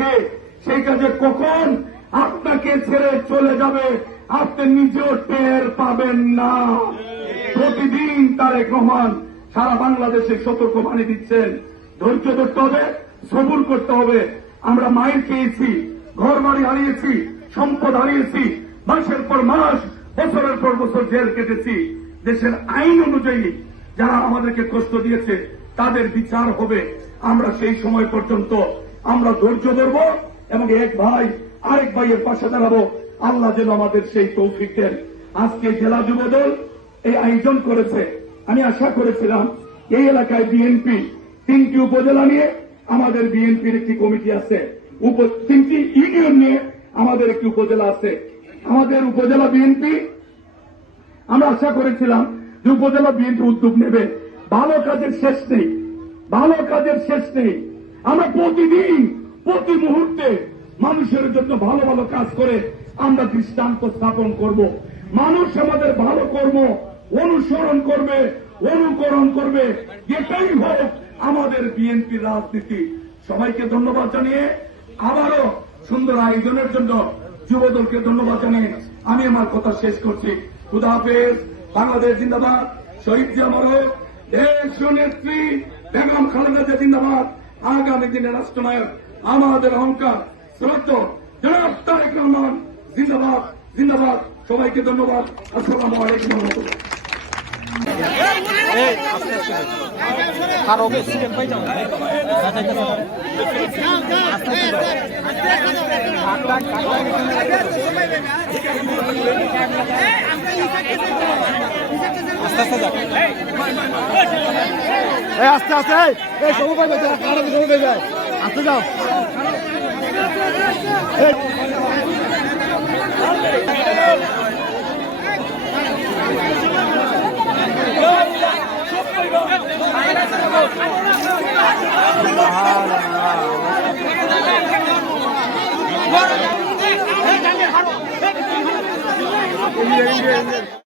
থাকে সেই কাজে কখন আপনাকে ছেড়ে চলে যাবে, আপনি নিজেও টের পাবেন না। প্রতিদিন তারেক রহমান সারা বাংলাদেশে সতর্ক বাণী দিচ্ছেন, ধৈর্য ধরতে হবে, সবুর করতে হবে। আমরা মায়ের খেয়েছি ঘর বাড়ি হারিয়েছি, সম্পদ হারিয়েছি, মাসের পর মাস, বছরের পর বছর জেল কেটেছি। দেশের আইন অনুযায়ী যারা আমাদেরকে কষ্ট দিয়েছে, তাদের বিচার হবে। আমরা সেই সময় পর্যন্ত আমরা ধৈর্য ধরব এবং এক ভাই, আরেক ভাইয়ের পাশে দাঁড়াবো। আল্লাহ যেন আমাদের সেই তৌফিক দেন। আজকে জেলা যুবদল এই আয়োজন করেছে। আমি আশা করেছিলাম এই এলাকায় বিএনপি তিনটি উপজেলা নিয়ে আমাদের বিএনপির একটি কমিটি আছে। তিনটি ইউনিয়ন নিয়ে আমাদের একটি উপজেলা আছে। আমাদের উপজেলা বিএনপি আমরা আশা করেছিলাম যে উপজেলা বিএনপি উদ্যোগ নেবে। ভালো কাজের শেষ নেই। ভালো কাজের শেষ নেই। আমরা প্রতিদিন, প্রতি মুহূর্তে মানুষের জন্য ভালো ভালো কাজ করে আমরা দৃষ্টান্ত স্থাপন করব। মানুষ আমাদের ভালো কর্ম অনুসরণ করবে, অনুকরণ করবে এটাই হোক আমাদের বিএনপি রাজনীতি। সবাইকে ধন্যবাদ জানিয়ে আবারও সুন্দর আয়োজনের জন্য যুবদলকে ধন্যবাদ জানিয়ে আমি আমার কথা শেষ করছি। হাফেজ, বাংলাদেশ জিন্দাবাদ, শহীদ জামারক দেশ নেত্রী বেগম খালেদা জিন্দাবাদ। আগামী দিনের রাষ্ট্রনায়ক আমাদের অহংকার, শ্রদ্ধ, জনাব তারেক রহমান, জিন্দাবাদ জিন্দাবাদ। সবাইকে ধন্যবাদ। আসসালামু আলাইকুম রহমতুল্লাহ। এই আস্তে আস্তে এই, সবু পাইবে কারা সবু পাইবে আস্তে যাও। এই,